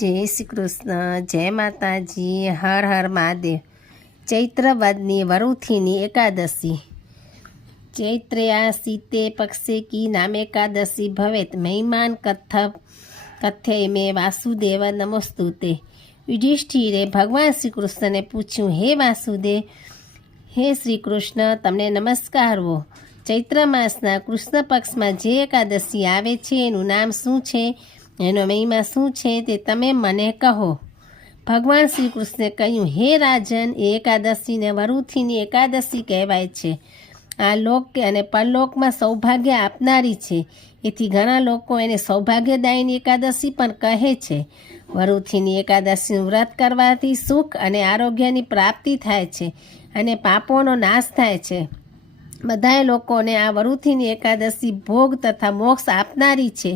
જય શ્રી કૃષ્ણ, જય માતાજી, હર હર મહાદેવ। ચૈત્ર વદની વરુથીની એકાદશી। ચૈત્રયા સીતે પક્ષે કી નામ એકાદશી ભવેત મહિમાન કથ્ય મેં વાસુદેવ નમસ્તુતે। યુધિષ્ઠિરે ભગવાન શ્રી કૃષ્ણને પૂછ્યું, હે વાસુદેવ, હે શ્રી કૃષ્ણ, તમને નમસ્કાર હો। ચૈત્ર માસના કૃષ્ણ પક્ષમાં જે એકાદશી આવે છે એનું નામ શું છે, એનો મહિમા શું છે તે તમે મને કહો। ભગવાન શ્રી કૃષ્ણે કહ્યું, હે રાજન, એ એકાદશીને વરુથીની એકાદશી કહેવાય છે। આ લોક અને પરલોકમાં સૌભાગ્ય આપનારી છે, એથી ઘણા લોકો એને સૌભાગ્યદાયીની એકાદશી પણ કહે છે। વરુથીની એકાદશીનું વ્રત કરવાથી સુખ અને આરોગ્યની પ્રાપ્તિ થાય છે અને પાપોનો નાશ થાય છે। બધાય લોકોને આ વરુથીની એકાદશી ભોગ તથા મોક્ષ આપનારી છે।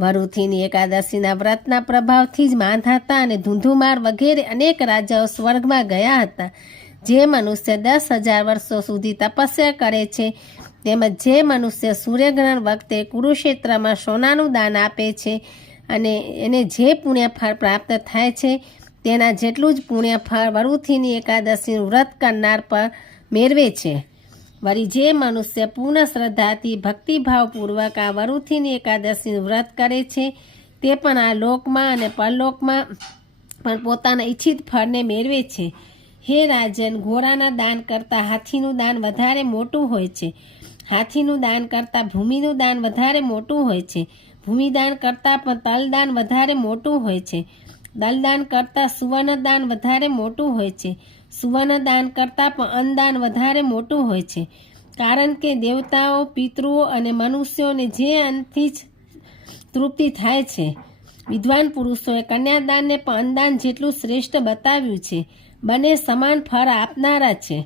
વરુથીની એકાદશીના વ્રતના પ્રભાવથી જ માંધાતા અને ધુંધુમાર વગેરે અનેક રાજાઓ સ્વર્ગમાં ગયા હતા। જે મનુષ્ય 10,000 વર્ષો સુધી તપસ્યા કરે છે, તેમજ જે મનુષ્ય સૂર્યગ્રહણ વખતે કુરુક્ષેત્રમાં સોનાનું દાન આપે છે અને એને જે પુણ્યફળ પ્રાપ્ત થાય છે, તેના જેટલું જ પુણ્યફળ વરુથીની એકાદશીનું વ્રત કરનાર પર મેળવે છે। વળી જે મનુષ્ય પૂર્ણ શ્રદ્ધાથી ભક્તિભાવપૂર્વક આ વરુથીની એકાદશીનું વ્રત કરે છે, તે પણ આ લોકમાં અને પરલોકમાં પણ પોતાના ઈચ્છિત ફળને મેળવે છે। હે રાજન, ઘોડાના દાન કરતાં હાથીનું દાન વધારે મોટું હોય છે। હાથીનું દાન કરતાં ભૂમિનું દાન વધારે મોટું હોય છે। ભૂમિદાન કરતાં પણ તલદાન વધારે મોટું હોય છે। તલદાન કરતાં સુવર્ણદાન વધારે મોટું હોય છે। સુવર્ણદાન કરતાં પણ અન્નદાન વધારે મોટું હોય છે, કારણ કે દેવતાઓ, પિતૃઓ અને મનુષ્યોને જે અન્નથી જ તૃપ્તિ થાય છે। વિદ્વાન પુરુષોએ કન્યાદાનને પણ અન્નદાન જેટલું શ્રેષ્ઠ બતાવ્યું છે। બંને સમાન ફળ આપનારા છે।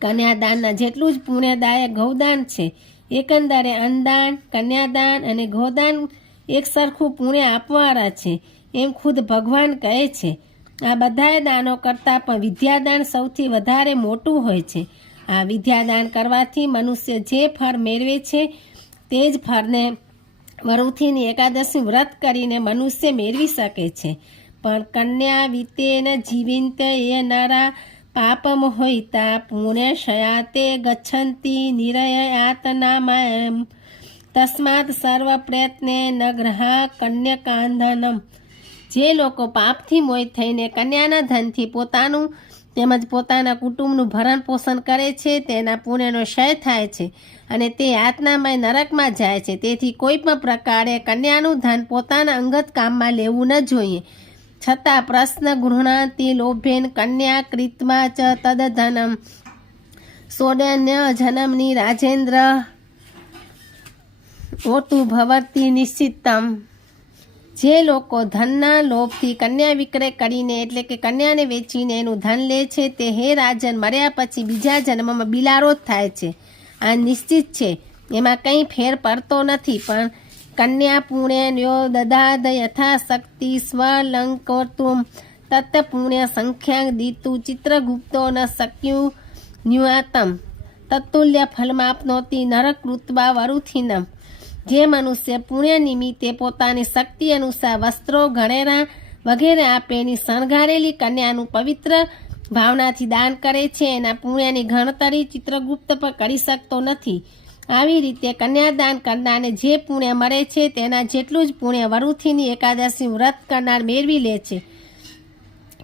કન્યાદાનના જેટલું જ પુણ્યદાયક ગૌદાન છે। એકંદરે અન્નદાન, કન્યાદાન અને ગૌદાન એક સરખું પુણ્ય આપવાના છે, એમ ખુદ ભગવાન કહે છે। આ બધાય દાનો કરતાં પણ વિદ્યાદાન સૌથી વધારે મોટું હોય છે। આ વિદ્યાદાન કરવાથી મનુષ્ય જે ફળ મેળવે છે, તે જ ફળને વરુથીની એકાદશી વ્રત કરીને મનુષ્ય મેળવી શકે છે। પણ કન્યા વિતેન જીવિંત એ નરા પાપમોહિતા પુણ્યક્ષયાતે ગચ્છન્તિ નિરયાતનામયમ તસ્માત સર્વ પ્રયત્ને ન ગ્રહા કન્યકાંધનમ। જે લોકો પાપથી મોહિત થઈને કન્યાના ધનથી પોતાનું તેમજ પોતાના કુટુંબનું ભરણ પોષણ કરે છે, તેના પુણ્યનો ક્ષય થાય છે અને તે યાતનામય નરકમાં જાય છે। તેથી કોઈ પણ પ્રકારે કન્યાનું ધન પોતાના અંગત કામમાં લેવું ન જોઈએ। છતાં પ્રશ્ન ગૃહણાતિ લોભેન કન્યા કૃત્વા ચ તદધનમ સોડન્ય જનમની રાજેન્દ્ર ઓતુ ભવતી નિશ્ચિતમ। જે લોકો ધનના લોભથી કન્યા વિક્રય કરીને એટલે કે કન્યાને વેચીને એનું ધન લે છે, તે હે રાજન, મર્યા પછી બીજા જન્મમાં બિલારો જ થાય છે। આ નિશ્ચિત છે, એમાં કંઈ ફેર પડતો નથી। પણ કન્યા પુણ્યો દદાદ યથાશક્તિ સ્વલંકોતુમ તત્ પુણ્ય સંખ્યાંક દીતું ચિત્રગુપ્તો ન શક્યું ન્યુઆતમ તત્તુલ્ય ફલમાપનોતી નરક કૃત્વા વરુથીનમ। જે મનુષ્ય પુણ્ય નિમિત્તે પોતાની શક્તિ અનુસાર વસ્ત્રો, ઘરેણાં વગેરે આપેની શણગારેલી કન્યાનું પવિત્ર ભાવનાથી દાન કરે છે, એના પુણ્યની ગણતરી ચિત્રગુપ્ત પર કરી શકતો નથી। આવી રીતે કન્યાદાન કરનારને જે પુણ્ય મળે છે, તેના જેટલું જ પુણ્ય વરુથીની એકાદશી વ્રત કરનાર મેળવી લે છે।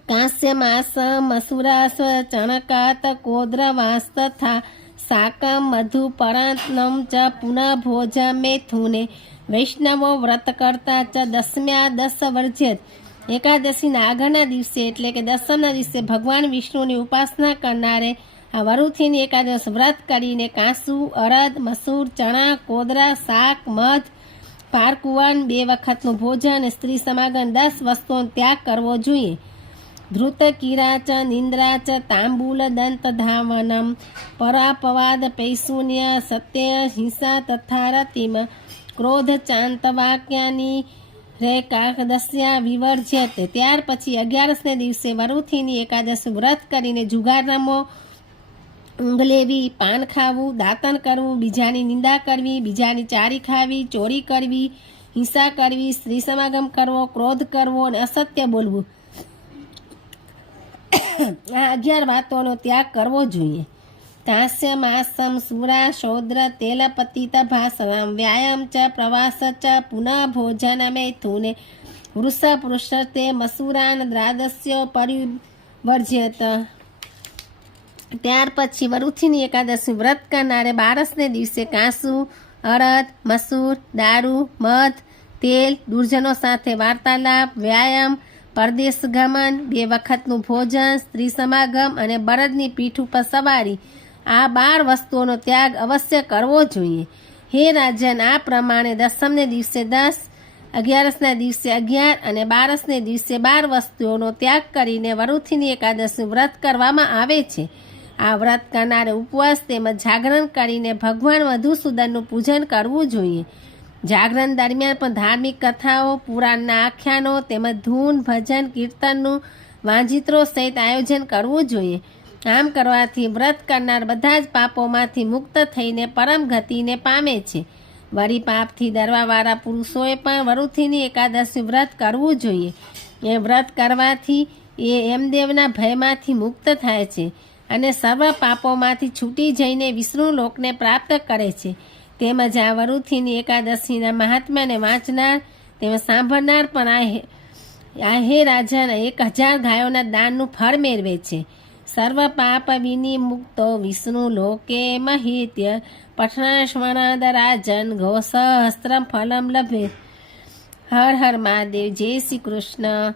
કાંસ્યમાસ મસુરાસ ચણકાત કોદ્રવાસ તથા શાકમ મધુ પરાત્નમ ચ પુનઃ ભોજ મેથુને વૈષ્ણવો વ્રત કરતા ચ દસમ્યા 10 વર્જ્યત। એકાદશીના આગળના દિવસે એટલે કે દસમના દિવસે ભગવાન વિષ્ણુની ઉપાસના કરનારે આ વરુથીની એકાદશ વ્રત કરીને કાંસુ, અરદ, મસૂર, ચણા, કોદરા, શાક, મધ, પારકુવન, 2 વખતનું ભોજન અને સ્ત્રી સમાગમ 10 વસ્તુઓનો ત્યાગ કરવો જોઈએ। ધૃત કીરા ચ નિંદ્રા ચ તાંબૂલ દંત ધાવનમ પરાપવાદ પૈશુન્ય સત્ય હિંસા તથા રતિમ ક્રોધ ચાંત વાક્યાની રેકાદસ્યા વિવર્જ્યત। ત્યાર પછી 11ને દિવસે વરુથીની એકાદશ વ્રત કરીને જુગાર રમવો, ઊંઘ લેવી, પાન ખાવું, દાંતણ કરવું, બીજાની નિંદા કરવી, બીજાની ચારી ખાવી, ચોરી કરવી, હિંસા કરવી, સ્ત્રી સમાગમ કરવો, ક્રોધ કરવો અને અસત્ય બોલવું, આ 11 વાતોનો ત્યાગ કરવો જોઈએ. દાસ્ય માસમ સુરા શૌદ્ર તેલપતિત ભાષણમ વ્યાયામ ચ પ્રવાસ ચ પુનઃ ભોજન મૈથુને વૃષ પૃષ્ઠતે મસુરાન દ્રાદસ્ય પરિવર્જ્યત. ત્યાર પછી વરુથીની એકાદશી વ્રત કરનારે 12ને દિવસે કાંસુ, અડદ, મસૂર, દારૂ, મધ, તેલ, દુર્જનો સાથે વાર્તાલાપ, વ્યાયામ, પરદેશ ગમન, 2 વખતનું ભોજન, સ્ત્રી સમાગમ અને બળદની પીઠ ઉપર સવારી, આ 12 વસ્તુઓનો ત્યાગ અવશ્ય કરવો જોઈએ. હે રાજન, આ પ્રમાણે દસમને દિવસે 10, 11ના દિવસે 11 અને 12ને દિવસે 12 વસ્તુઓનો ત્યાગ કરીને વરુથીની એકાદશી વ્રત કરવામાં આવે છે. આ વ્રત કરનારે ઉપવાસ તેમજ જાગરણ કરીને ભગવાન મધુસૂદનનું પૂજન કરવું જોઈએ. જાગરણ દરમિયાન પણ ધાર્મિક કથાઓ, પુરાણના આખ્યાનો તેમજ ધૂન, ભજન, કીર્તનનું વાંજિત્રો સહિત આયોજન કરવું જોઈએ. આમ કરવાથી વ્રત કરનાર બધા જ પાપોમાંથી મુક્ત થઈને પરમ ગતિને પામે છે. વળી પાપથી ડરવાવાળા પુરુષોએ પણ વરુથીની એકાદશી વ્રત કરવું જોઈએ. એ વ્રત કરવાથી એ યમદેવના ભયમાંથી મુક્ત થાય છે અને સર્વ પાપોમાંથી છૂટી જઈને વિષ્ણુ લોકને પ્રાપ્ત કરે છે. તેમજ આ વરુથીની એકાદશીના મહાત્મ્યને વાંચનાર તેમજ સાંભળનાર પણ આ હે રાજન 1000 ગાયોના દાનનું ફળ મેળવે છે. સર્વ પાપ વિનિમુક્તો વિષ્ણુ લોકે મહિત્ય પઠનશ્વનાદ રાજન ગૌસહસ્ત્રમ ફલમ લભે. હર હર મહાદેવ. જય શ્રી કૃષ્ણ.